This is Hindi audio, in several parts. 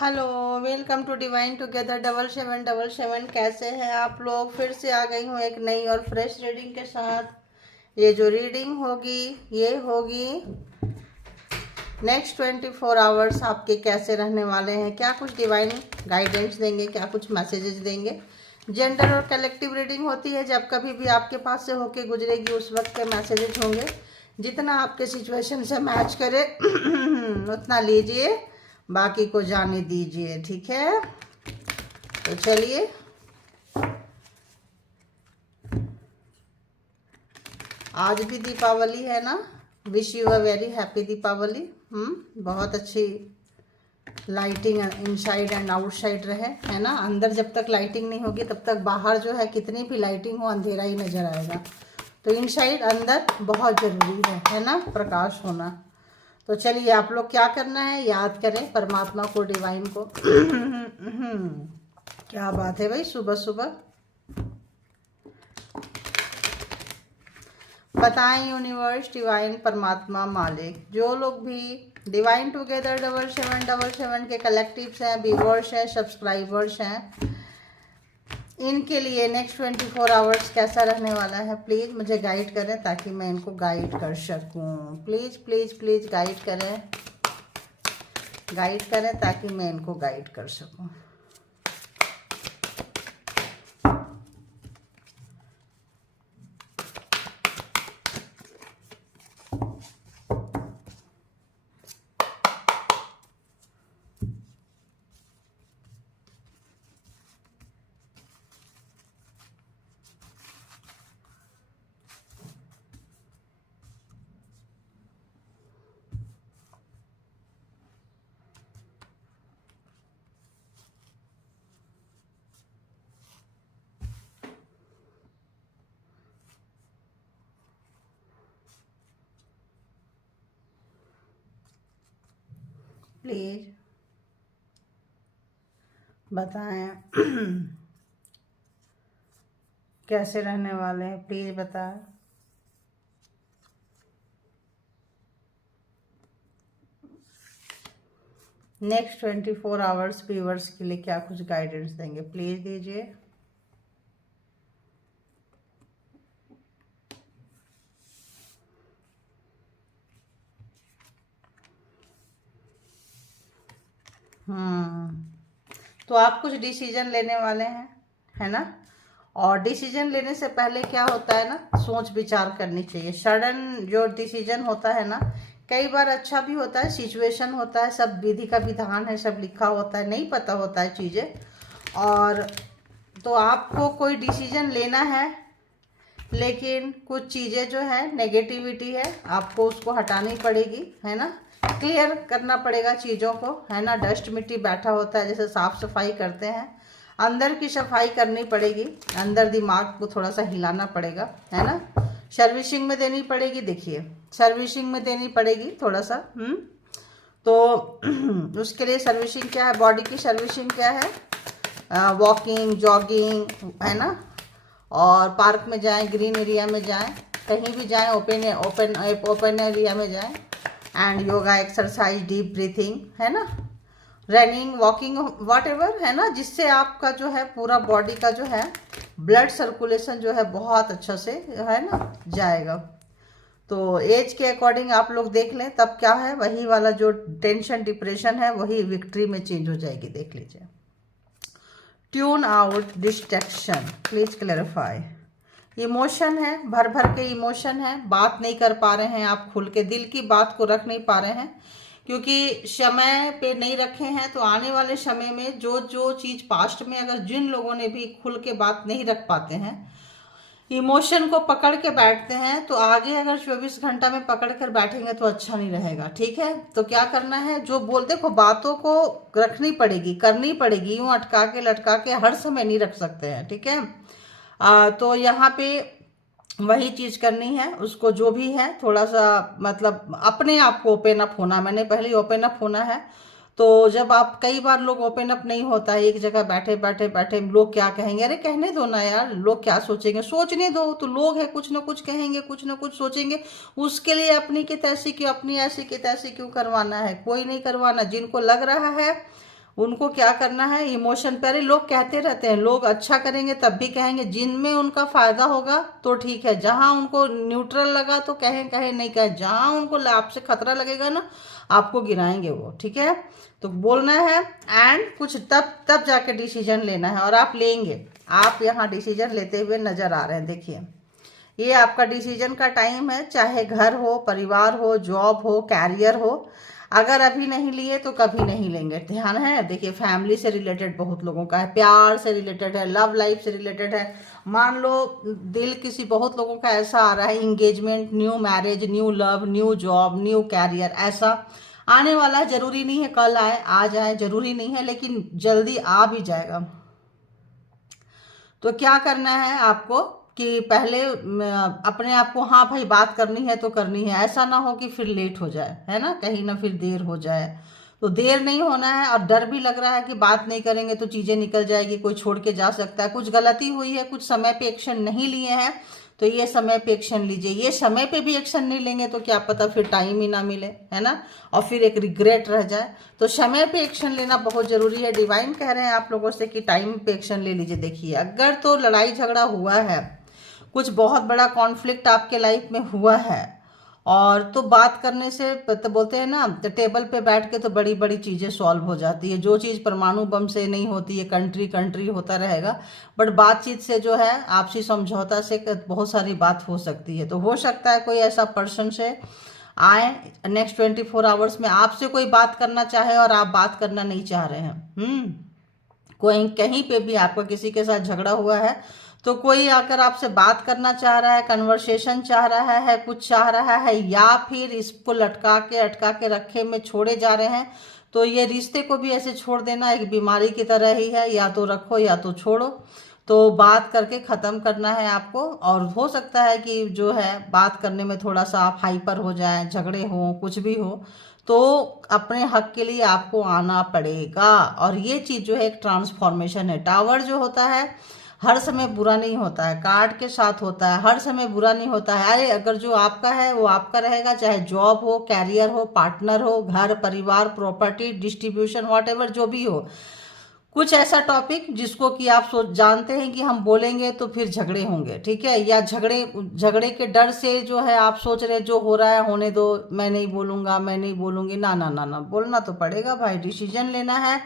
Hello, welcome to divine together 7777। कैसे हैं आप लोग? फिर से आ गई हूँ एक नई और फ्रेश रीडिंग के साथ। ये जो रीडिंग होगी ये होगी नेक्स्ट 24 आवर्स आपके कैसे रहने वाले हैं, क्या कुछ डिवाइन गाइडेंस देंगे, क्या कुछ मैसेजेस देंगे। जेंडर और कलेक्टिव रीडिंग होती है, जब कभी भी आपके पास से होके गुजरेगी उस वक्त के मैसेजेस होंगे। जितना आपके सिचुएशन से मैच करे उतना लीजिए, बाकी को जाने दीजिए। ठीक है, तो चलिए। आज भी दीपावली है ना, wish you a very happy Deepavali. बहुत अच्छी लाइटिंग इनसाइड एंड आउटसाइड रहे, है ना। अंदर जब तक लाइटिंग नहीं होगी तब तक बाहर जो है कितनी भी लाइटिंग हो अंधेरा ही नजर आएगा। तो इनसाइड अंदर बहुत जरूरी है ना, प्रकाश होना। तो चलिए, आप लोग क्या करना है, याद करें परमात्मा को, डिवाइन को। क्या बात है भाई, सुबह सुबह बताएं यूनिवर्स, डिवाइन, परमात्मा, मालिक, जो लोग भी डिवाइन टुगेदर 7777 के कलेक्टिव्स हैं, व्यूअर्स हैं, सब्सक्राइबर्स हैं, इनके लिए नेक्स्ट 24 आवर्स कैसा रहने वाला है, प्लीज़ मुझे गाइड करें ताकि मैं इनको गाइड कर सकूं। प्लीज़ प्लीज़ प्लीज़ गाइड करें ताकि मैं इनको गाइड कर सकूं। प्लीज बताएं कैसे रहने वाले हैं, प्लीज बताएं। नेक्स्ट 24 आवर्स व्यूअर्स के लिए क्या कुछ गाइडेंस देंगे, प्लीज दीजिए। तो आप कुछ डिसीजन लेने वाले हैं, है ना। और डिसीजन लेने से पहले क्या होता है ना, सोच विचार करनी चाहिए। सडन जो डिसीजन होता है ना, कई बार अच्छा भी होता है, सिचुएशन होता है, सब विधि का विधान है, सब लिखा होता है, नहीं पता होता है चीज़ें। और तो आपको कोई डिसीजन लेना है, लेकिन कुछ चीज़ें जो है नेगेटिविटी है, आपको उसको हटानी पड़ेगी, है ना। क्लियर करना पड़ेगा चीज़ों को, है ना। डस्ट मिट्टी बैठा होता है, जैसे साफ सफाई करते हैं, अंदर की सफाई करनी पड़ेगी, अंदर दिमाग को थोड़ा सा हिलाना पड़ेगा, है ना। सर्विसिंग में देनी पड़ेगी, देखिए सर्विसिंग में देनी पड़ेगी थोड़ा सा। तो उसके लिए सर्विसिंग क्या है, बॉडी की सर्विसिंग क्या है, वॉकिंग, जॉगिंग, है ना। और पार्क में जाएं, ग्रीन एरिया में जाएं, कहीं भी जाएं, ओपन एरिया में जाएं, and yoga exercise, deep breathing, है ना, रनिंग, वॉकिंग, वॉट एवर, है ना, जिससे आपका जो है पूरा बॉडी का जो है ब्लड सर्कुलेशन जो है बहुत अच्छा से, है ना, जाएगा। तो एज के अकॉर्डिंग आप लोग देख लें, तब क्या है, वही वाला जो टेंशन डिप्रेशन है वही विक्ट्री में चेंज हो जाएगी, देख लीजिए। Tune out distraction, please clarify. Emotion है, भर भर के इमोशन है, बात नहीं कर पा रहे हैं आप, खुल के दिल की बात को रख नहीं पा रहे हैं, क्योंकि समय पे नहीं रखे हैं। तो आने वाले समय में जो जो चीज़ पास्ट में अगर जिन लोगों ने भी खुल के बात नहीं रख पाते हैं, इमोशन को पकड़ के बैठते हैं, तो आगे अगर 24 घंटा में पकड़ कर बैठेंगे तो अच्छा नहीं रहेगा। ठीक है, तो क्या करना है, जो बोल, देखो बातों को रखनी पड़ेगी, करनी पड़ेगी, यूं अटका के लटका के हर समय नहीं रख सकते हैं। ठीक है, तो यहाँ पे वही चीज करनी है, उसको जो भी है थोड़ा सा मतलब अपने आप को ओपन अप होना, मैंने पहले ओपन अप होना है। तो जब आप, कई बार लोग ओपन अप नहीं होता है, एक जगह बैठे बैठे बैठे लोग क्या कहेंगे, अरे कहने दो ना यार, लोग क्या सोचेंगे, सोचने दो, तो लोग है कुछ ना कुछ कहेंगे, कुछ ना कुछ सोचेंगे, उसके लिए अपनी की तैसी क्यों, अपनी ऐसी की तैसी क्यों करवाना है, कोई नहीं करवाना। जिनको लग रहा है उनको क्या करना है, इमोशन पे, अरे लोग कहते रहते हैं, लोग अच्छा करेंगे तब भी कहेंगे, जिनमें उनका फायदा होगा तो ठीक है, जहां उनको न्यूट्रल लगा तो कहें कहें नहीं कहें, जहां उनको आपसे खतरा लगेगा ना आपको गिराएंगे वो, ठीक है। तो बोलना है एंड कुछ तब तब जाके डिसीजन लेना है, और आप लेंगे। आप यहाँ डिसीजन लेते हुए नजर आ रहे हैं, देखिए ये आपका डिसीजन का टाइम है, चाहे घर हो, परिवार हो, जॉब हो, कैरियर हो। अगर अभी नहीं लिए तो कभी नहीं लेंगे, ध्यान है। देखिए फैमिली से रिलेटेड बहुत लोगों का है, प्यार से रिलेटेड है, लव लाइफ से रिलेटेड है। मान लो दिल किसी बहुत लोगों का ऐसा आ रहा है, engagement, new marriage, new love, new job, new career, ऐसा आने वाला है। जरूरी नहीं है कल आए, आज आए, जरूरी नहीं है, लेकिन जल्दी आ भी जाएगा। तो क्या करना है आपको कि पहले अपने आप को, हाँ भाई बात करनी है तो करनी है, ऐसा ना हो कि फिर लेट हो जाए, है ना, कहीं ना फिर देर हो जाए। तो देर नहीं होना है, और डर भी लग रहा है कि बात नहीं करेंगे तो चीजें निकल जाएगी, कोई छोड़ के जा सकता है, कुछ गलती हुई है, कुछ समय पे एक्शन नहीं लिए हैं, तो ये समय पे एक्शन लीजिए। ये समय पे भी एक्शन नहीं लेंगे तो क्या पता फिर टाइम ही ना मिले, है ना, और फिर एक रिग्रेट रह जाए। तो समय पे एक्शन लेना बहुत जरूरी है। डिवाइन कह रहे हैं आप लोगों से कि टाइम पे एक्शन ले लीजिए। देखिए अगर तो लड़ाई झगड़ा हुआ है, कुछ बहुत बड़ा कॉन्फ्लिक्ट आपके लाइफ में हुआ है, और तो बात करने से तो बोलते हैं ना, तो टेबल पे बैठ के तो बड़ी बड़ी चीजें सॉल्व हो जाती है। जो चीज परमाणु बम से नहीं होती है, कंट्री कंट्री होता रहेगा, बट बातचीत से जो है, आपसी समझौता से बहुत सारी बात हो सकती है। तो हो सकता है कोई ऐसा पर्सन से आए नेक्स्ट 24 आवर्स में, आपसे कोई बात करना चाहे और आप बात करना नहीं चाह रहे हैं। कोई कहीं पे भी आपका किसी के साथ झगड़ा हुआ है, तो कोई आकर आपसे बात करना चाह रहा है, कन्वर्सेशन चाह रहा है, कुछ चाह रहा है, या फिर इसको अटका के रखे में छोड़े जा रहे हैं, तो ये रिश्ते को भी ऐसे छोड़ देना एक बीमारी की तरह ही है, या तो रखो या तो छोड़ो। तो बात करके ख़त्म करना है आपको। और हो सकता है कि जो है बात करने में थोड़ा सा आप हाइपर हो जाए, झगड़े हो, कुछ भी हो, तो अपने हक के लिए आपको आना पड़ेगा। और ये चीज़ जो है एक ट्रांसफॉर्मेशन है। टावर जो होता है हर समय बुरा नहीं होता है, कार्ड के साथ होता है, हर समय बुरा नहीं होता है। अरे अगर जो आपका है वो आपका रहेगा, चाहे जॉब हो, कैरियर हो, पार्टनर हो, घर परिवार, प्रॉपर्टी, डिस्ट्रीब्यूशन, व्हाटएवर जो भी हो, कुछ ऐसा टॉपिक जिसको कि आप सोच जानते हैं कि हम बोलेंगे तो फिर झगड़े होंगे, ठीक है, या झगड़े के डर से जो है आप सोच रहे जो हो रहा है होने दो, मैं नहीं बोलूंगा, मैं नहीं बोलूंगी, ना ना ना ना, बोलना तो पड़ेगा भाई। डिसीजन लेना है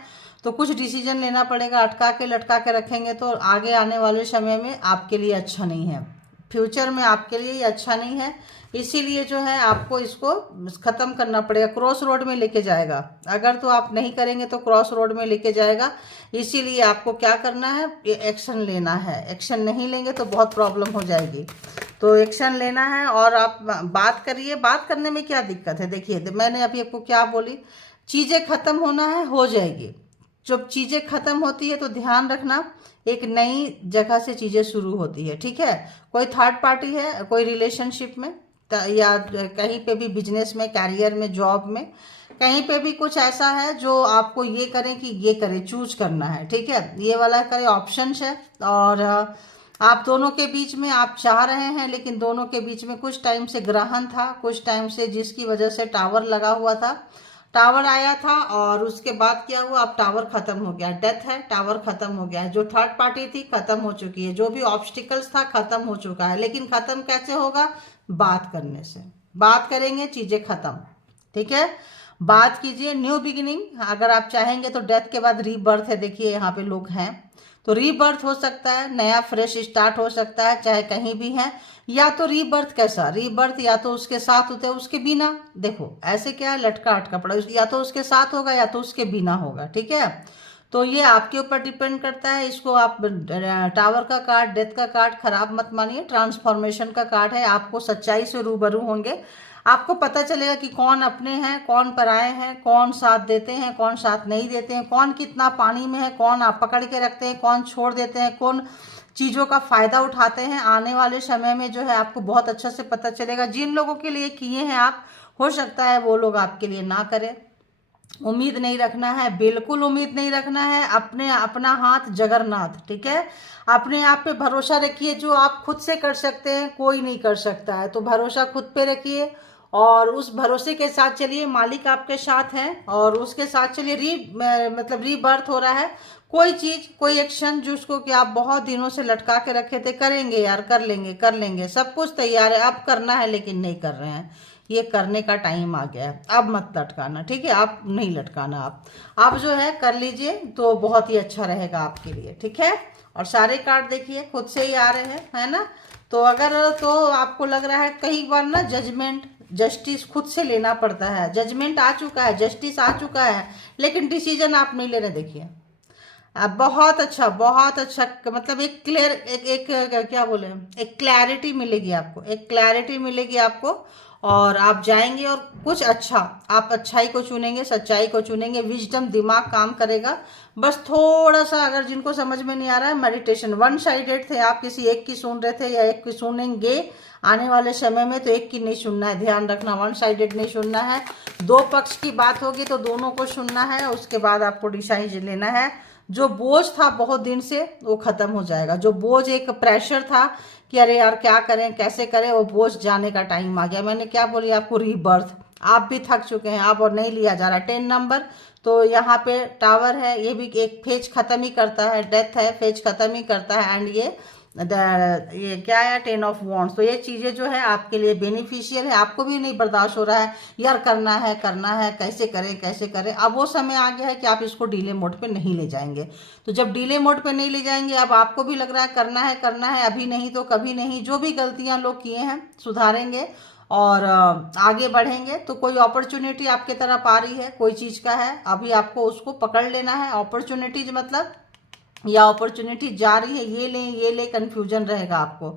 तो कुछ डिसीजन लेना पड़ेगा। अटका के लटका के रखेंगे तो आगे आने वाले समय में आपके लिए अच्छा नहीं है, फ्यूचर में आपके लिए अच्छा नहीं है। इसीलिए जो है आपको इसको खत्म करना पड़ेगा, क्रॉस रोड में लेके जाएगा। अगर तो आप नहीं करेंगे तो क्रॉस रोड में लेके जाएगा। इसीलिए आपको क्या करना है, एक्शन लेना है। एक्शन नहीं लेंगे तो बहुत प्रॉब्लम हो जाएगी। तो एक्शन लेना है, और आप बात करिए। बात करने में क्या दिक्कत है, देखिए मैंने अभी आपको क्या बोली, चीजें खत्म होना है, हो जाएगी। जब चीजें खत्म होती है तो ध्यान रखना एक नई जगह से चीजें शुरू होती है, ठीक है। कोई थर्ड पार्टी है, कोई रिलेशनशिप में, या कहीं पे भी बिजनेस में, कैरियर में, जॉब में, कहीं पे भी कुछ ऐसा है जो आपको ये करें कि ये करें, चूज करना है, ठीक है। ये वाला करें, ऑप्शंस है। और आप दोनों के बीच में आप चाह रहे हैं, लेकिन दोनों के बीच में कुछ टाइम से ग्रहण था, कुछ टाइम से जिसकी वजह से टावर लगा हुआ था, टावर आया था, और उसके बाद क्या हुआ, अब टावर खत्म हो गया, डेथ है, टावर खत्म हो गया है। जो थर्ड पार्टी थी खत्म हो चुकी है, जो भी ऑब्स्टिकल्स था खत्म हो चुका है। लेकिन खत्म कैसे होगा, बात करने से। बात करेंगे चीजें खत्म, ठीक है। बात कीजिए, न्यू बिगिनिंग। अगर आप चाहेंगे तो डेथ के बाद रीबर्थ है, देखिए यहाँ पे लोग हैं, तो रीबर्थ हो सकता है, नया फ्रेश स्टार्ट हो सकता है, चाहे कहीं भी है। या तो रीबर्थ कैसा, रीबर्थ या तो उसके साथ होते हैं, उसके बिना। देखो ऐसे क्या है, लटका अटका पड़ा, या तो उसके साथ होगा या तो उसके बिना होगा, ठीक है। तो ये आपके ऊपर डिपेंड करता है। इसको आप टावर का कार्ड, डेथ का कार्ड खराब मत मानिए, ट्रांसफॉर्मेशन का कार्ड है। आपको सच्चाई से रूबरू होंगे, आपको पता चलेगा कि कौन अपने हैं, कौन पराए हैं, कौन साथ देते हैं, कौन साथ नहीं देते हैं, कौन कितना पानी में है, कौन आप पकड़ के रखते हैं, कौन छोड़ देते हैं, कौन चीज़ों का फायदा उठाते हैं। आने वाले समय में जो है आपको बहुत अच्छा से पता चलेगा। जिन लोगों के लिए किए हैं आप, हो सकता है वो लोग आपके लिए ना करें। उम्मीद नहीं रखना है, बिल्कुल उम्मीद नहीं रखना है। अपना हाथ जगन्नाथ, ठीक है। अपने आप पे भरोसा रखिए, जो आप खुद से कर सकते हैं कोई नहीं कर सकता है। तो भरोसा खुद पे रखिए और उस भरोसे के साथ चलिए, मालिक आपके साथ हैं और उसके साथ चलिए। मतलब रीबर्थ हो रहा है। कोई चीज, कोई एक्शन जिसको कि आप बहुत दिनों से लटका के रखे थे, करेंगे यार, कर लेंगे कर लेंगे, सब कुछ तैयार है, अब करना है लेकिन नहीं कर रहे हैं। ये करने का टाइम आ गया है, अब मत लटकाना, ठीक है? आप नहीं लटकाना, आप जो है कर लीजिए तो बहुत ही अच्छा रहेगा आपके लिए, ठीक है? और सारे कार्ड देखिए खुद से ही आ रहे हैं, है ना? तो अगर तो आपको लग रहा है कई बार ना जजमेंट, जस्टिस खुद से लेना पड़ता है। जजमेंट आ चुका है, जस्टिस आ चुका है, लेकिन डिसीजन आप नहीं ले रहे। देखिए अब बहुत अच्छा, मतलब एक क्लियर, एक क्या बोले, एक क्लैरिटी मिलेगी आपको, एक क्लैरिटी मिलेगी आपको। और आप जाएंगे और कुछ अच्छा, आप अच्छाई को चुनेंगे, सच्चाई को चुनेंगे, विजडम, दिमाग काम करेगा। बस थोड़ा सा, अगर जिनको समझ में नहीं आ रहा है, मेडिटेशन, वन साइडेड थे आप, किसी एक की सुन रहे थे या एक की सुनेंगे आने वाले समय में, तो एक की नहीं सुनना है, ध्यान रखना, वन साइडेड नहीं सुनना है। दो पक्ष की बात होगी तो दोनों को सुनना है, उसके बाद आपको डिसीजन लेना है। जो बोझ था बहुत दिन से वो खत्म हो जाएगा। जो बोझ, एक प्रेशर था कि अरे यार क्या करें कैसे करें, वो बोझ जाने का टाइम आ गया। मैंने क्या बोली आपको, रीबर्थ। आप भी थक चुके हैं, आप और नहीं लिया जा रहा। 10 नंबर, तो यहाँ पे टावर है, ये भी एक फेज खत्म ही करता है, डेथ है, फेज खत्म ही करता है। एंड ये क्या है, 10 ऑफ वॉन्ड्स। तो ये चीजें जो है आपके लिए बेनिफिशियल है। आपको भी नहीं बर्दाश्त हो रहा है यार, करना है करना है, कैसे करें कैसे करें। अब वो समय आ गया है कि आप इसको डीले मोड पे नहीं ले जाएंगे। तो जब डीले मोड पे नहीं ले जाएंगे, अब आपको भी लग रहा है करना है, अभी नहीं तो कभी नहीं। जो भी गलतियां लोग किए हैं सुधारेंगे और आगे बढ़ेंगे। तो कोई अपॉर्चुनिटी आपके तरफ आ रही है, कोई चीज का है, अभी आपको उसको पकड़ लेना है। अपॉर्चुनिटीज मतलब, या अपॉर्चुनिटी जा रही है, ये ले, कंफ्यूजन रहेगा आपको।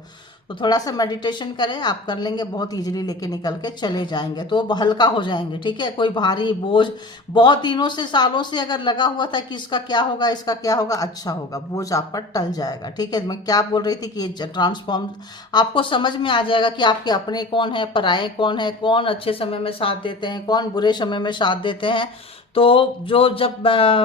तो थोड़ा सा मेडिटेशन करें, आप कर लेंगे, बहुत इजीली लेके निकल के चले जाएंगे, तो हल्का हो जाएंगे, ठीक है? कोई भारी बोझ बहुत दिनों से, सालों से अगर लगा हुआ था कि इसका क्या होगा, इसका क्या होगा, अच्छा होगा, बोझ आपका टल जाएगा, ठीक है? मैं क्या बोल रही थी कि ये ट्रांसफॉर्म आपको समझ में आ जाएगा कि आपके अपने कौन है, पराये कौन है, कौन अच्छे समय में साथ देते हैं, कौन बुरे समय में साथ देते हैं। तो जो जब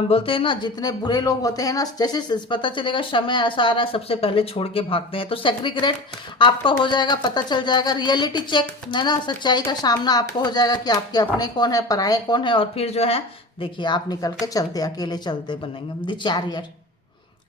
बोलते हैं ना, जितने बुरे लोग होते हैं ना, जैसे पता चलेगा समय ऐसा आ रहा है, सबसे पहले छोड़ के भागते हैं। तो सेग्रीगेट आपका हो जाएगा, पता चल जाएगा, रियलिटी चेक है ना, सच्चाई का सामना आपको हो जाएगा कि आपके अपने कौन है, पराये कौन है। और फिर जो है देखिए, आप निकल के चलते, अकेले चलते बनेंगे, द चैरियट।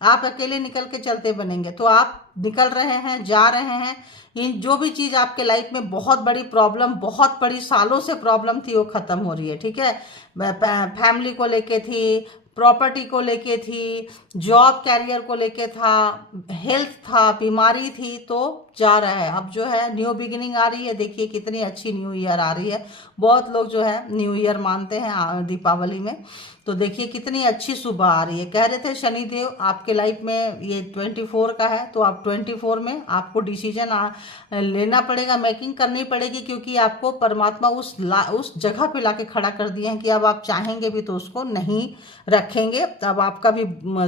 आप अकेले निकल के चलते बनेंगे। तो आप निकल रहे हैं, जा रहे हैं। इन जो भी चीज आपके लाइफ में बहुत बड़ी प्रॉब्लम, बहुत बड़ी सालों से प्रॉब्लम थी, वो खत्म हो रही है, ठीक है? फैमिली को लेके थी, प्रॉपर्टी को लेके थी, जॉब कैरियर को लेके था, हेल्थ था, बीमारी थी, तो जा रहा है। अब जो है न्यू बिगिनिंग आ रही है। देखिए कितनी अच्छी न्यू ईयर आ रही है। बहुत लोग जो है न्यू ईयर मानते हैं दीपावली में। तो देखिए कितनी अच्छी सुबह आ रही है। कह रहे थे शनिदेव आपके लाइफ में, ये 24 का है, तो आप 24 में आपको डिसीजन लेना पड़ेगा, मेकिंग करनी पड़ेगी, क्योंकि आपको परमात्मा उस जगह पे लाके खड़ा कर दिए हैं कि अब आप चाहेंगे भी तो उसको नहीं रखेंगे। अब आपका भी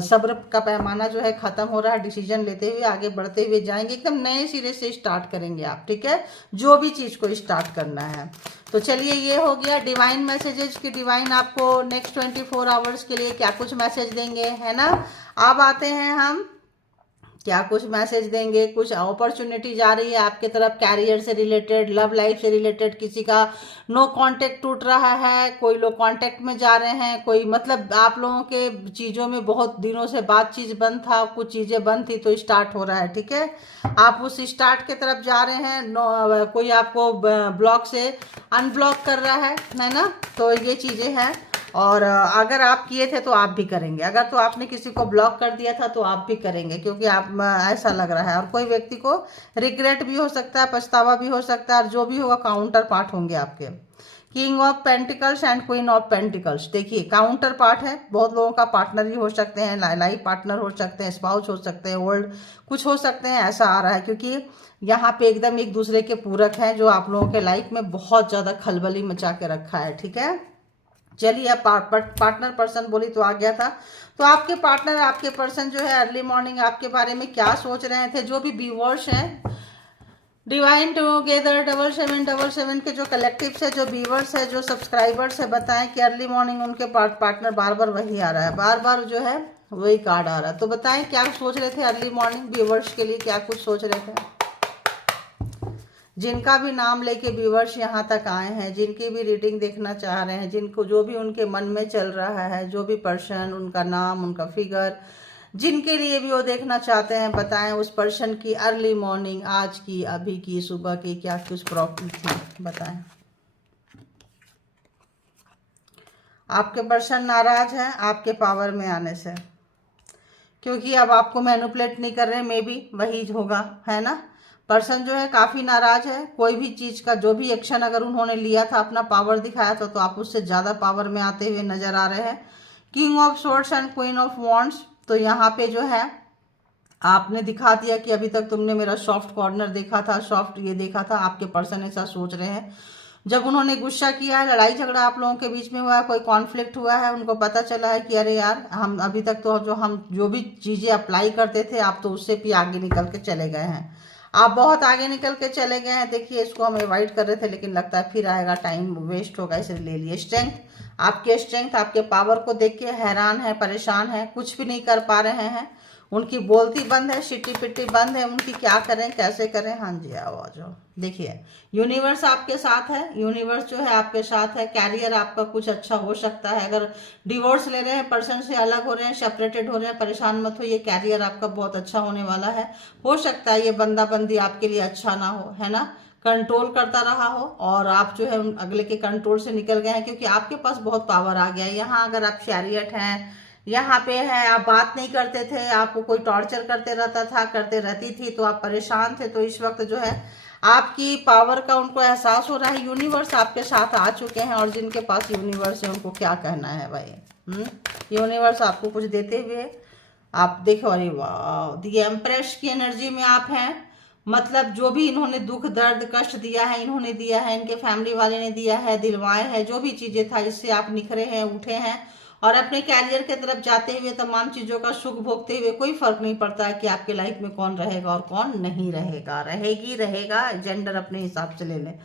सब्र का पैमाना जो है खत्म हो रहा है। डिसीजन लेते हुए आगे बढ़ते हुए जाएंगे, एकदम नए सिरे से स्टार्ट करेंगे आप, ठीक है? जो भी चीज को स्टार्ट करना है। तो चलिए, ये हो गया डिवाइन मैसेजेस की डिवाइन आपको नेक्स्ट 24 आवर्स के लिए क्या कुछ मैसेज देंगे, है ना? अब आते हैं हम, क्या कुछ मैसेज देंगे। कुछ अपॉर्चुनिटी जा रही है आपके तरफ, कैरियर से रिलेटेड, लव लाइफ से रिलेटेड। किसी का नो कांटेक्ट टूट रहा है, कोई लोग कांटेक्ट में जा रहे हैं, कोई मतलब आप लोगों के चीज़ों में बहुत दिनों से बातचीत बंद था, कुछ चीज़ें बंद थी, तो स्टार्ट हो रहा है, ठीक है? आप उस स्टार्ट के तरफ जा रहे हैं। कोई आपको ब्लॉक से अनब्लॉक कर रहा है ना? तो ये चीज़ें हैं। और अगर आप किए थे तो आप भी करेंगे, अगर तो आपने किसी को ब्लॉक कर दिया था तो आप भी करेंगे, क्योंकि आप ऐसा लग रहा है। और कोई व्यक्ति को रिग्रेट भी हो सकता है, पछतावा भी हो सकता है, और जो भी होगा काउंटर पार्ट होंगे आपके। King of pentacles and queen of pentacles. देखिए काउंटर पार्ट है, बहुत लोगों का पार्टनर भी हो सकते हैं, लाइफ पार्टनर हो सकते हैं, स्पाउस हो सकते हैं, ओल्ड कुछ हो सकते हैं, ऐसा आ रहा है। क्योंकि यहाँ पे एकदम एक दूसरे के पूरक हैं, जो आप लोगों के लाइफ में बहुत ज़्यादा खलबली मचा के रखा है, ठीक है? चलिए, अब पार्टनर पर्सन बोली तो आ गया था। तो आपके पार्टनर, आपके पर्सन जो है अर्ली मॉर्निंग आपके बारे में क्या सोच रहे थे। जो भी व्यूअर्स हैं डिवाइन टुगेदर 7777 के जो कलेक्टिव्स है, जो व्यूअर्स है, जो सब्सक्राइबर्स है, बताएं कि अर्ली मॉर्निंग उनके पार्टनर, बार बार वही आ रहा है, बार बार जो है वही कार्ड आ रहा है। तो बताएं क्या सोच रहे थे अर्ली मॉर्निंग व्यूअर्स के लिए, क्या कुछ सोच रहे थे। जिनका भी नाम लेके व्यूवर्स यहाँ तक आए हैं, जिनकी भी रीडिंग देखना चाह रहे हैं, जिनको जो भी उनके मन में चल रहा है, जो भी पर्सन, उनका नाम, उनका फिगर, जिनके लिए भी वो देखना चाहते हैं, बताएं उस पर्सन की अर्ली मॉर्निंग, आज की, अभी की, सुबह की क्या कुछ प्रॉब्लम थी, बताएं। आपके पर्सन नाराज है आपके पावर में आने से, क्योंकि अब आपको मैनिपुलेट नहीं कर रहे, मे बी वही होगा, है ना। पर्सन जो है काफ़ी नाराज है, कोई भी चीज़ का जो भी एक्शन अगर उन्होंने लिया था, अपना पावर दिखाया था, तो आप उससे ज़्यादा पावर में आते हुए नजर आ रहे हैं। King of swords and queen of wands, तो यहाँ पे जो है आपने दिखा दिया कि अभी तक तुमने मेरा सॉफ्ट कॉर्नर देखा था, सॉफ्ट ये देखा था। आपके पर्सन ऐसा सोच रहे हैं, जब उन्होंने गुस्सा किया है, लड़ाई झगड़ा आप लोगों के बीच में हुआ है, कोई कॉन्फ्लिक्ट हुआ है, उनको पता चला है कि अरे यार हम अभी तक तो हम जो भी चीज़ें अप्लाई करते थे, आप तो उससे भी आगे निकल के चले गए हैं, आप बहुत आगे निकल के चले गए हैं। देखिए इसको हम अवॉइड कर रहे थे, लेकिन लगता है फिर आएगा, टाइम वेस्ट होगा, इसे ले लिए। स्ट्रेंथ, आपके स्ट्रेंथ, आपके पावर को देख के हैरान है, परेशान है, कुछ भी नहीं कर पा रहे हैं। उनकी बोलती बंद है, शिट्टी पिट्टी बंद है उनकी, क्या करें कैसे करें। हाँ जी आओ आ जाओ। देखिए यूनिवर्स आपके साथ है, यूनिवर्स जो है आपके साथ है। कैरियर आपका कुछ अच्छा हो सकता है, अगर डिवोर्स ले रहे हैं, पर्सन से अलग हो रहे हैं, सेपरेटेड हो रहे हैं, परेशान मत हो, ये कैरियर आपका बहुत अच्छा होने वाला है। हो सकता है ये बंदा बंदी आपके लिए अच्छा ना हो, है ना, कंट्रोल करता रहा हो और आप जो है अगले के कंट्रोल से निकल गए हैं, क्योंकि आपके पास बहुत पावर आ गया है। यहाँ अगर आप चैरियट हैं, यहाँ पे है, आप बात नहीं करते थे, आपको कोई टॉर्चर करते रहता था, करते रहती थी, तो आप परेशान थे, तो इस वक्त जो है आपकी पावर का उनको एहसास हो रहा है। यूनिवर्स आपके साथ आ चुके हैं, और जिनके पास यूनिवर्स है उनको क्या कहना है भाई। यूनिवर्स आपको कुछ देते हुए आप देखो, अरे वाह, दी एम्प्रेस की एनर्जी में आप हैं। मतलब जो भी इन्होंने दुख दर्द कष्ट दिया है, इन्होंने दिया है, इनके फैमिली वाले ने दिया है, दिलवाए हैं, जो भी चीजें था, इससे आप निखरे हैं, उठे हैं, और अपने कैरियर की तरफ जाते हुए तमाम चीज़ों का सुख भोगते हुए। कोई फर्क नहीं पड़ता है कि आपके लाइफ में कौन रहेगा और कौन नहीं रहेगा, रहेगी रहेगा, जेंडर अपने हिसाब से ले लें,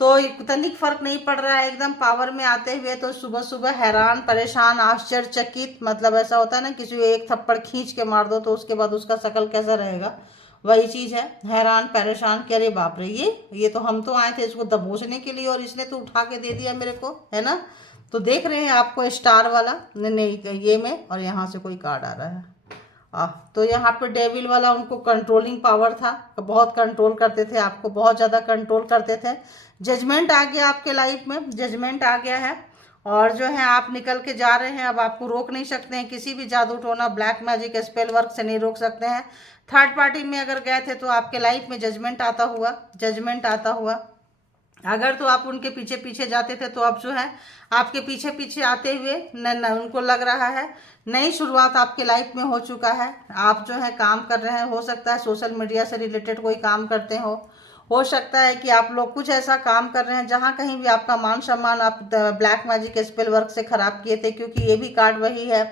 तो तनिक फर्क नहीं पड़ रहा है। एकदम पावर में आते हुए तो सुबह सुबह हैरान, परेशान, आश्चर्यचकित, मतलब ऐसा होता है ना, किसी को एक थप्पड़ खींच के मार दो तो उसके बाद उसका शकल कैसा रहेगा, वही चीज़ है। हैरान परेशान, कह रहे बाप रे, ये तो हम तो आए थे इसको दबोचने के लिए, और इसने तो उठा के दे दिया मेरे को, है ना। तो देख रहे हैं आपको स्टार वाला, नहीं ये में, और यहाँ से कोई कार्ड आ रहा है। तो यहाँ पे डेविल वाला उनको कंट्रोलिंग पावर था, बहुत कंट्रोल करते थे आपको, बहुत ज़्यादा कंट्रोल करते थे। जजमेंट आ गया आपके लाइफ में, जजमेंट आ गया है, और जो है आप निकल के जा रहे हैं। अब आपको रोक नहीं सकते हैं, किसी भी जादू टोना ब्लैक मैजिक स्पेल वर्क से नहीं रोक सकते हैं। थर्ड पार्टी में अगर गए थे तो आपके लाइफ में जजमेंट आता हुआ, जजमेंट आता हुआ। अगर तो आप उनके पीछे पीछे जाते थे, तो अब जो है आपके पीछे पीछे आते हुए न उनको लग रहा है नई शुरुआत आपके लाइफ में हो चुका है। आप जो है काम कर रहे हैं, हो सकता है सोशल मीडिया से रिलेटेड कोई काम करते हो सकता है कि आप लोग कुछ ऐसा काम कर रहे हैं जहां कहीं भी आपका मान सम्मान आप ब्लैक मैजिक स्पेल वर्क से खराब किए थे, क्योंकि ये भी कार्ड वही है,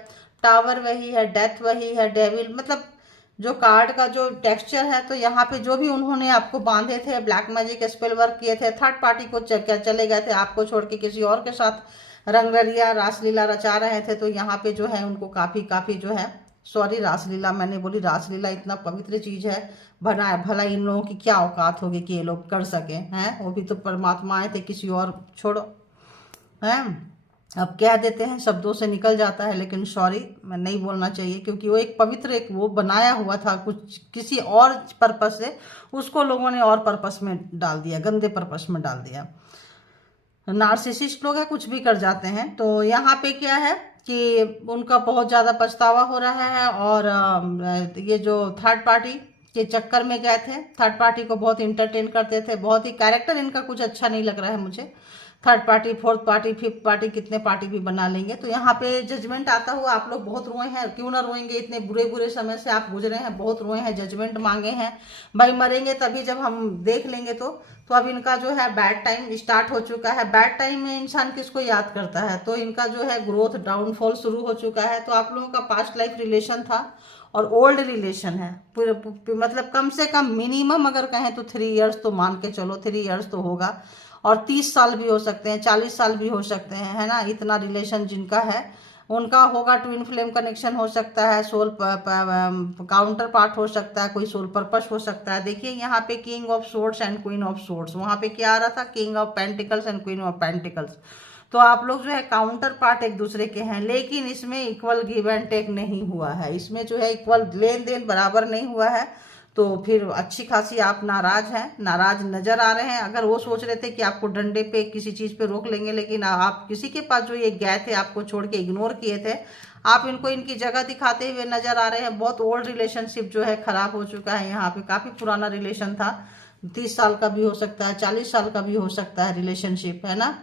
टावर वही है, डेथ वही है, डेविल, मतलब जो कार्ड का जो टेक्सचर है। तो यहाँ पे जो भी उन्होंने आपको बांधे थे, ब्लैक मैजिक स्पेल वर्क किए थे, थर्ड पार्टी को चले गए थे, आपको छोड़ के किसी और के साथ रंगरलिया रासलीला रचा रहे थे, तो यहाँ पे जो है उनको काफ़ी जो है, सॉरी रासलीला मैंने बोली, रासलीला इतना पवित्र चीज़ है, भला भला इन लोगों की क्या औकात होगी कि ये लोग कर सके हैं, वो भी तो परमात्माएं थे, किसी और छोड़ो, हैं। अब कह देते हैं, शब्दों से निकल जाता है, लेकिन सॉरी मैं नहीं बोलना चाहिए, क्योंकि वो एक पवित्र, एक वो बनाया हुआ था कुछ किसी और पर्पस से, उसको लोगों ने और पर्पस में डाल दिया, गंदे पर्पस में डाल दिया। नार्सिसिस्ट लोग हैं, कुछ भी कर जाते हैं। तो यहाँ पे क्या है कि उनका बहुत ज़्यादा पछतावा हो रहा है, और ये जो थर्ड पार्टी के चक्कर में गए थे, थर्ड पार्टी को बहुत इंटरटेन करते थे, बहुत ही कैरेक्टर इनका कुछ अच्छा नहीं लग रहा है मुझे। Third party, fourth party, fifth party, कितने पार्टी भी बना लेंगे। तो यहाँ पे जजमेंट आता हुआ आप लोग बहुत रोए हैं, क्यों ना रोएंगे, इतने बुरे बुरे समय से आप गुजरे हैं, बहुत रोए हैं, जजमेंट मांगे हैं भाई, मरेंगे तभी जब हम देख लेंगे। तो अब इनका जो है बैड टाइम स्टार्ट हो चुका है। बैड टाइम में इंसान किसको याद करता है, तो इनका जो है ग्रोथ डाउनफॉल शुरू हो चुका है। तो आप लोगों का पास्ट लाइफ रिलेशन था और ओल्ड रिलेशन है, मतलब कम से कम मिनिमम अगर कहें तो 3 इयर्स तो मान के चलो, 3 इयर्स तो होगा, और 30 साल भी हो सकते हैं, 40 साल भी हो सकते हैं, है ना। इतना रिलेशन जिनका है उनका होगा ट्विन फ्लेम कनेक्शन हो सकता है, सोल काउंटर पार्ट हो सकता है, कोई सोल पर्पस हो सकता है। देखिए यहाँ पे king of swords and queen of swords, वहाँ पे क्या आ रहा था, king of pentacles and queen of pentacles. तो आप लोग जो है काउंटर पार्ट एक दूसरे के हैं, लेकिन इसमें इक्वल गिव एंड टेक नहीं हुआ है, इसमें जो है इक्वल लेन देन बराबर नहीं हुआ है। तो फिर अच्छी खासी आप नाराज हैं, नाराज नजर आ रहे हैं। अगर वो सोच रहे थे कि आपको डंडे पे किसी चीज पे रोक लेंगे, लेकिन आप किसी के पास जो ये गए थे, आपको छोड़ के इग्नोर किए थे, आप इनको इनकी जगह दिखाते हुए नजर आ रहे हैं। बहुत ओल्ड रिलेशनशिप जो है खराब हो चुका है, यहाँ पे काफी पुराना रिलेशन था, 30 साल का भी हो सकता है, 40 साल का भी हो सकता है रिलेशनशिप, है ना।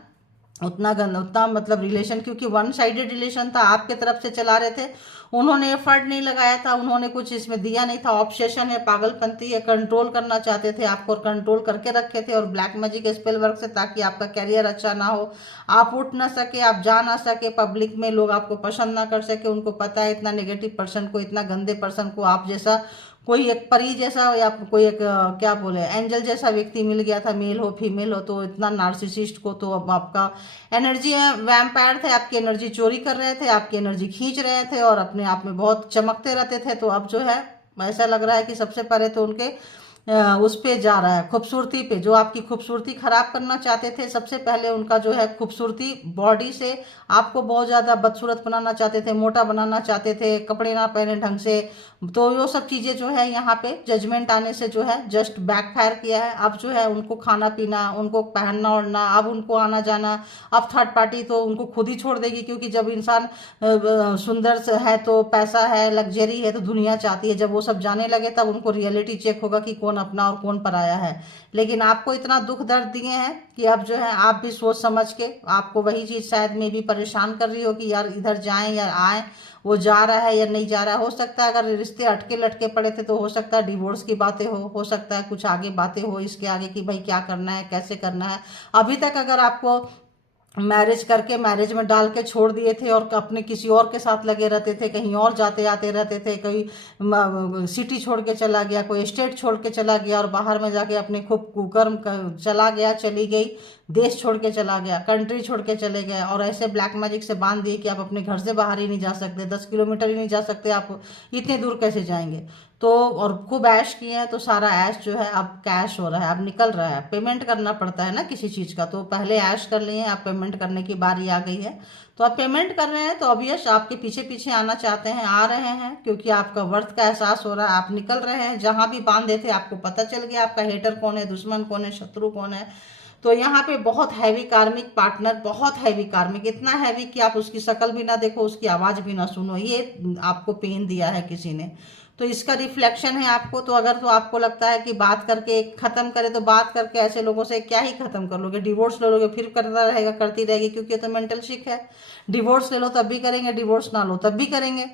उतना गंदा, उतना मतलब रिलेशन, क्योंकि वन साइडेड रिलेशन था, आपके तरफ से चला रहे थे, उन्होंने एफर्ट नहीं लगाया था, उन्होंने कुछ इसमें दिया नहीं था। ऑब्सेशन है, पागलपंती है, कंट्रोल करना चाहते थे आपको और कंट्रोल करके रखे थे, और ब्लैक मैजिक स्पेल वर्क से, ताकि आपका कैरियर अच्छा ना हो, आप उठ ना सके, आप जा ना सके, पब्लिक में लोग आपको पसंद ना कर सके। उनको पता है इतना नेगेटिव पर्सन को, इतना गंदे पर्सन को आप जैसा कोई एक परी जैसा या कोई एक क्या बोले एंजल जैसा व्यक्ति मिल गया था, मेल हो फीमेल हो, तो इतना नार्सिसिस्ट को, तो अब आपका एनर्जी वैम्पायर थे, आपकी एनर्जी चोरी कर रहे थे, आपकी एनर्जी खींच रहे थे और अपने आप में बहुत चमकते रहते थे। तो अब जो है ऐसा लग रहा है कि सबसे पहले तो उनके उस पे जा रहा है, खूबसूरती पे, जो आपकी खूबसूरती खराब करना चाहते थे। सबसे पहले उनका जो है खूबसूरती बॉडी से आपको बहुत ज़्यादा बदसूरत बनाना चाहते थे, मोटा बनाना चाहते थे, कपड़े ना पहने ढंग से। तो वो सब चीज़ें जो है यहाँ पे जजमेंट आने से जो है जस्ट बैकफायर किया है। अब जो है उनको खाना पीना, उनको पहनना ओढ़ना, अब उनको आना जाना, अब थर्ड पार्टी तो उनको खुद ही छोड़ देगी, क्योंकि जब इंसान सुंदर है तो पैसा है, लग्जरी है, तो दुनिया चाहती है। जब वो सब जाने लगे तब उनको रियलिटी चेक होगा कि कौन अपना और कौन पराया है। लेकिन आपको इतना दुख दर्द दिए हैं कि अब जो है आप भी सोच समझ के, आपको वही चीज शायद में भी परेशान कर रही हो कि यार इधर जाएं या आए, वो जा रहा है या नहीं जा रहा है। हो सकता है अगर रिश्ते अटके लटके पड़े थे तो हो सकता है डिवोर्स की बातें हो सकता है कुछ आगे बातें हो इसके आगे कि भाई क्या करना है, कैसे करना है। अभी तक अगर आपको मैरिज करके मैरिज में डाल के छोड़ दिए थे और अपने किसी और के साथ लगे रहते थे, कहीं और जाते आते रहते थे, कोई सिटी छोड़ के चला गया, कोई स्टेट छोड़ के चला गया और बाहर में जाके अपने खूब कुकर्म चला गया, चली गई, देश छोड़ के चला गया, कंट्री छोड़ के चले गए, और ऐसे ब्लैक मैजिक से बांध दिए कि आप अपने घर से बाहर ही नहीं जा सकते, 10 किलोमीटर ही नहीं जा सकते, आप इतने दूर कैसे जाएंगे। तो और खूब ऐश किए हैं, तो सारा ऐश जो है अब कैश हो रहा है, अब निकल रहा है। पेमेंट करना पड़ता है ना किसी चीज का, तो पहले ऐश कर लिए हैं, अब पेमेंट करने की बारी आ गई है। तो आप पेमेंट कर रहे हैं, तो ऑब्वियस आपके पीछे पीछे आना चाहते हैं, आ रहे हैं, क्योंकि आपका वर्थ का एहसास हो रहा है, आप निकल रहे हैं। जहां भी बांधे थे आपको पता चल गया आपका हेटर कौन है, दुश्मन कौन है, शत्रु कौन है। तो यहाँ पे बहुत हैवी कार्मिक पार्टनर, बहुत हैवी कार्मिक, इतना हैवी कि आप उसकी शक्ल भी ना देखो, उसकी आवाज भी ना सुनो, ये आपको पेन दिया है किसी ने। तो इसका रिफ्लेक्शन है आपको। तो अगर तो आपको लगता है कि बात करके खत्म करे, तो बात करके ऐसे लोगों से क्या ही खत्म कर लोगे, डिवोर्स ले लोगे फिर करता रहेगा, करती रहेगी, क्योंकि ये तो मेंटल शिक है। डिवोर्स ले लो तब भी करेंगे, डिवोर्स ना लो तब भी करेंगे।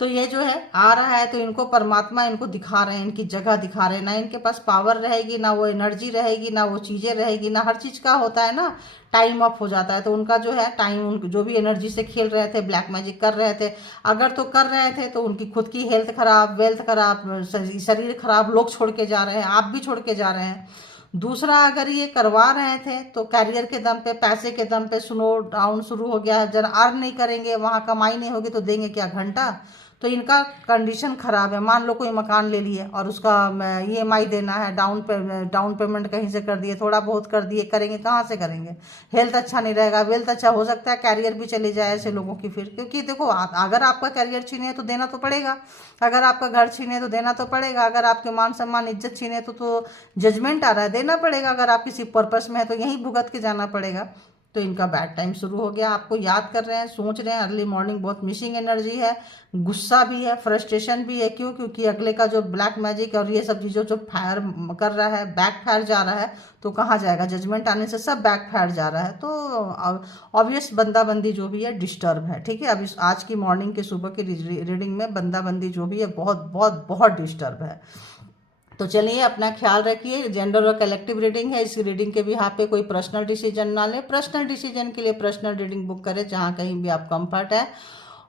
तो ये जो है आ रहा है, तो इनको परमात्मा इनको दिखा रहे हैं, इनकी जगह दिखा रहे हैं। ना इनके पास पावर रहेगी, ना वो एनर्जी रहेगी, ना वो चीजें रहेगी, ना हर चीज का होता है ना टाइम अप हो जाता है। तो उनका जो है टाइम, उन जो भी एनर्जी से खेल रहे थे, ब्लैक मैजिक कर रहे थे, अगर तो कर रहे थे तो उनकी खुद की हेल्थ खराब, वेल्थ खराब, शरीर खराब, लोग छोड़ के जा रहे हैं, आप भी छोड़ के जा रहे हैं। दूसरा, अगर ये करवा रहे थे तो कैरियर के दम पे, पैसे के दम पे स्लो डाउन शुरू हो गया है। जरा अर्न नहीं करेंगे, वहां कमाई नहीं होगी तो देंगे क्या घंटा। तो इनका कंडीशन खराब है। मान लो कोई मकान ले लिए और उसका EMI देना है, डाउन पेमेंट कहीं से कर दिए, थोड़ा बहुत कर दिए, करेंगे कहाँ से करेंगे। हेल्थ अच्छा नहीं रहेगा, वेल्थ अच्छा, हो सकता है कैरियर भी चले जाए ऐसे लोगों की फिर, क्योंकि देखो अगर आपका कैरियर छीने तो देना तो पड़ेगा, अगर आपका घर छीने तो देना तो पड़ेगा, अगर आपके मान सम्मान इज्जत छीने तो जजमेंट आ रहा है, देना पड़ेगा, अगर आप किसी पर्पस में है तो यहीं भुगत के जाना पड़ेगा। तो इनका बैड टाइम शुरू हो गया, आपको याद कर रहे हैं, सोच रहे हैं। अर्ली मॉर्निंग बहुत मिसिंग एनर्जी है, गुस्सा भी है, फ्रस्ट्रेशन भी है। क्यों? क्योंकि अगले का जो ब्लैक मैजिक और ये सब चीज़ों जो फायर कर रहा है, बैक फायर जा रहा है, तो कहाँ जाएगा, जजमेंट आने से सब बैक फायर जा रहा है। तो ऑब्वियस बंदा बंदी जो भी है डिस्टर्ब है, ठीक है। अब इस आज की मॉर्निंग के सुबह की रीडिंग में बंदा बंदी जो भी है बहुत बहुत बहुत डिस्टर्ब है। तो चलिए अपना ख्याल रखिए। जेंडर और कलेक्टिव रीडिंग है, इस रीडिंग के भी यहाँ पे कोई पर्सनल डिसीजन ना ले। पर्सनल डिसीजन के लिए पर्सनल रीडिंग बुक करें जहाँ कहीं भी आप कंफर्ट है,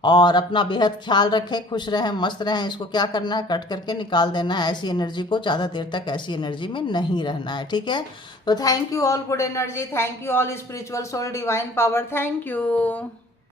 और अपना बेहद ख्याल रखें, खुश रहें, मस्त रहें। इसको क्या करना है, कट करके निकाल देना है। ऐसी एनर्जी को ज़्यादा देर तक ऐसी एनर्जी में नहीं रहना है, ठीक है। तो thank you all good energy, thank you all spiritual soul divine power, thank you.